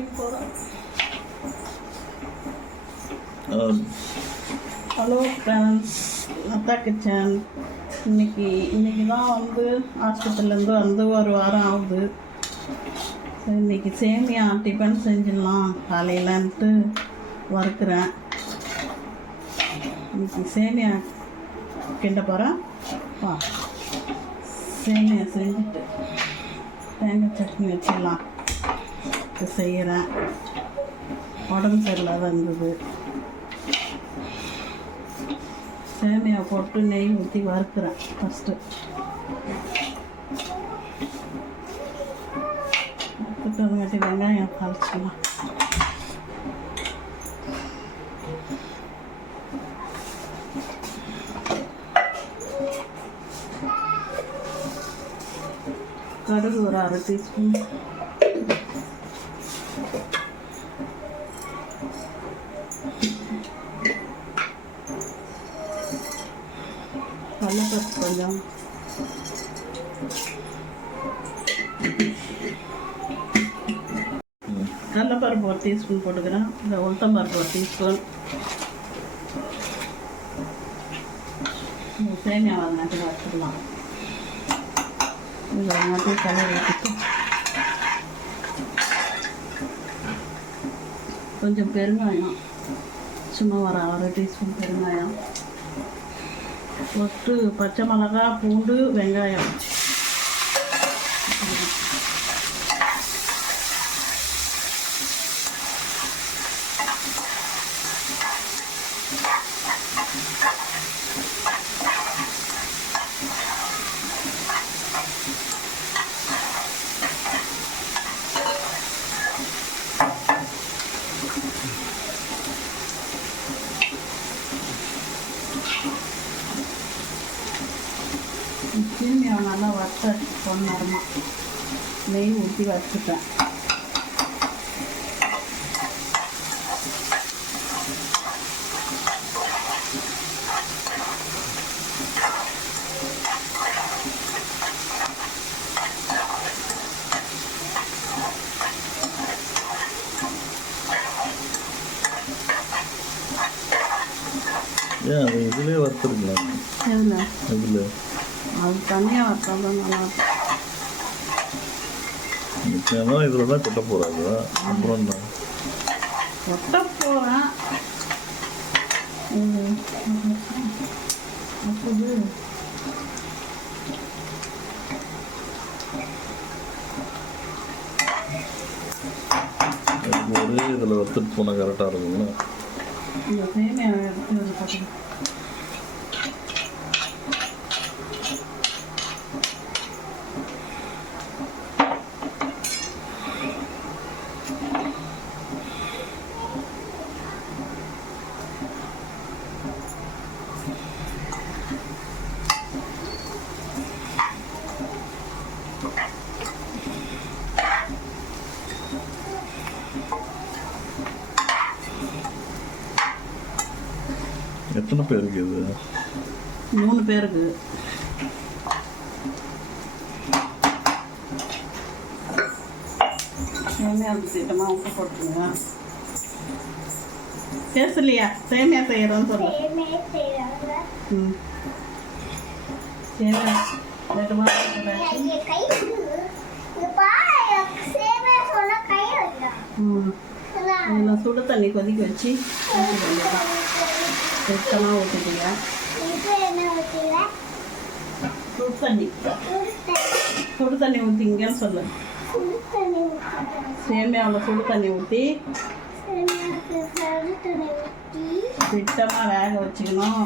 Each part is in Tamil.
எங்கேயும் போகிறோம். ஹலோ ஃப்ரெண்ட்ஸ், அத்தா கிச்சன். இன்னைக்கு தான் வந்து ஹாஸ்பிட்டல்லேருந்து வந்து ஒரு வாரம் ஆகுது. இன்றைக்கி சேமியா டிஃபன் செஞ்சிடலாம் காலையிலன்ட்டு வறுக்கிறேன். இன்றைக்கி சேமியா கிண்ட போகிறேன். சேமியா செஞ்சுட்டு தேங்காய் சட்னி வச்சிடலாம் செய்கிறேன். உடம்பு சரியில்லாத இருந்தது. சேமியா போட்டு நெய் ஊற்றி வறுக்கிறேன். ஃபஸ்ட்டு அதுக்காட்டி வெங்காயம் தாளிச்சிக்கலாம். கடுகு ஒரு 1/2 டீஸ்பூன், கடலைப்பருப்பு கொஞ்சம், கடலைப்பருப்பு 1 டீஸ்பூன் போட்டுக்கிறேன். இந்த உளுத்தம்பருப்பு 1 டீஸ்பூன். சேமியா வாங்கினாட்டி வச்சுக்கலாம். இதை மாதிரி கலர் ஊற்றிட்டு கொஞ்சம் பெருங்காயம், சும்மா ஒரு 1/2 டீஸ்பூன் பெருங்காயம் போட்டு, பச்சை மிளகா, பூண்டு, வெங்காயம் சேமியா நல்லா வறுத்த பொன்னரமாக நெய் ஊற்றி வச்சுட்டேன். ஏன் அது இதுலேயே வறுத்துருக்கலாம்? இதில் அது தனியாக வறுத்தால் தான் நல்லாயிருக்கும். நிச்சயமாக இதில் தான் கொட்ட போகிறாது. அப்புறம் தான் கொட்ட போகிறேன். அப்போது ஒரே இதில் வறுத்துட்டு போனால் கரெக்டாக இருக்குங்களா? இந்த சேமியா எடுத்து போட்டு எத்தனை பேருக்கு இது? 3 பேருக்கு. சேமியா சீட்டமாக உப்பு போட்டுருங்க. பேசலையா? சேமியா செய்கிறோன்னு சொல்லு. ம், சேமியா இதில் சுடு தண்ணி கொதிக்க வச்சு ஊற்றி வேண்டியதான். சுத்தமாக ஊற்றிட்டீங்க. சுடு தண்ணி ஊற்றிங்கன்னு சொல்லு. சேமியாவில் சுடு தண்ணி ஊற்றி திட்டமாக வேக வச்சுக்கணும்.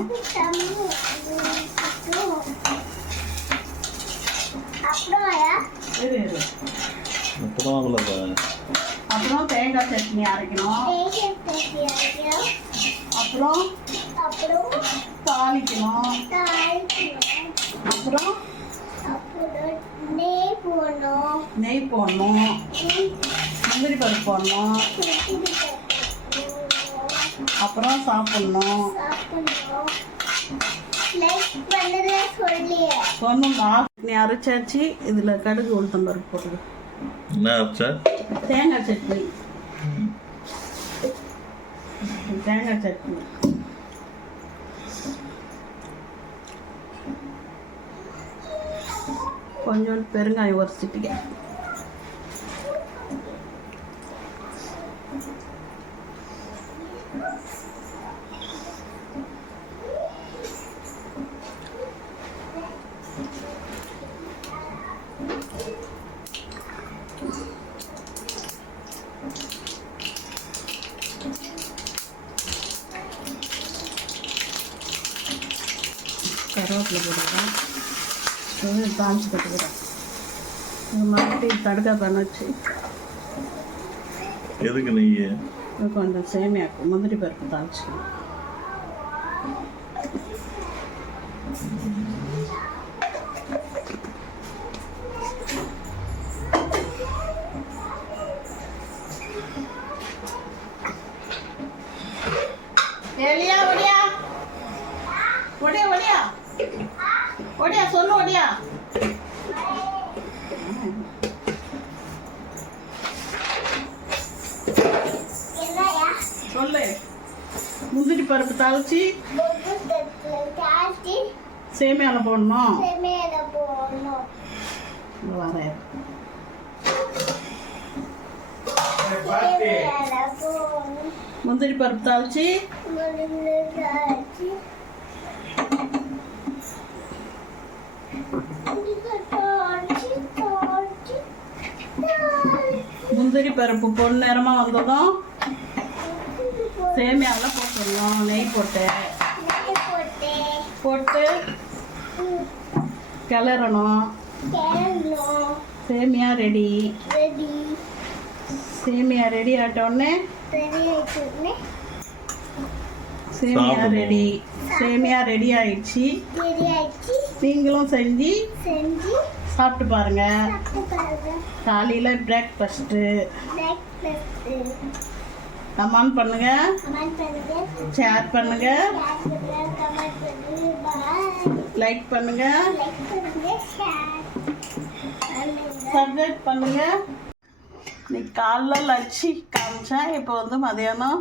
அப்புறம் தேங்காய் சட்னி அரைக்கணும். அப்புறம் தாளிக்கணும். அப்புறம் நெய் போடணும். முந்திரி பருப்பு போடணும். அப்புறம் சாப்பிடணும். சொன்ன அரைச்சாச்சு. இதில் கடுகு உளுத்தம் பருப்பு போட்டுது. என்ன அரைச்சா? தேங்காய் சட்னி. தேங்காய் சட்னி. கொஞ்சோண்டு பெருங்காயம் ஒரு சிட்டிக்கை. கருவேப்பிலை போட்டுக்கிறேன். தாளிச்சு கட்டுக்கிறேன். இந்த மாதிரி தடுக்கா பண்ணச்சு. எதுக்கு நெய்? கொஞ்சம் சேமியாக்கு முந்திரி பருப்பு தாளிச்சுக்கணும். எலியா ஒடியா ஒடியா ஒடியா ஒடியா சொல்லு ஒடியா. சொல்லு. முந்திரி பருப்பு தாளிச்சு சேமியால போடணும். வரேன். முந்திரி பருப்பு தாளிச்சு முந்திரி பருப்பு பொன்னிறமாக வந்ததும் சேமியாவில் போட்டுடணும். நெய் போட்டு கிளறணும். சேமியா ரெடி. சேமியா ரெடி ஆட்டோடனே சேமியா ரெடி ஆயிடுச்சு. நீங்களும் செஞ்சு சாப்பிட்டு பாருங்க. காலையில் பிரேக்ஃபாஸ்ட்டு. கமெண்ட் பண்ணுங்க, ஷேர் பண்ணுங்க, லைக் பண்ணுங்க, சப்ஸ்கிரைப் பண்ணுங்க. இன்னைக்கு காலைல லஞ்சு காமிச்சேன். இப்போ வந்து மதியானம்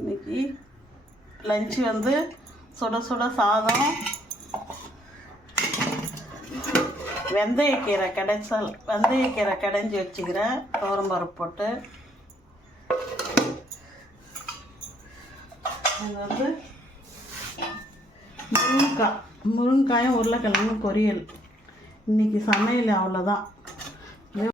இன்னைக்கு லஞ்சு வந்து சுட சுட சாதம், வெந்தயக்கீரை கடைஞ்சி வச்சுக்கிறேன். துவரம்பருப்பு போட்டு. அது வந்து முருங்கைக்காயும் உருளைக்கிழங்கும் பொரியல். இன்னைக்கு சமையல் அவ்வளோதான்.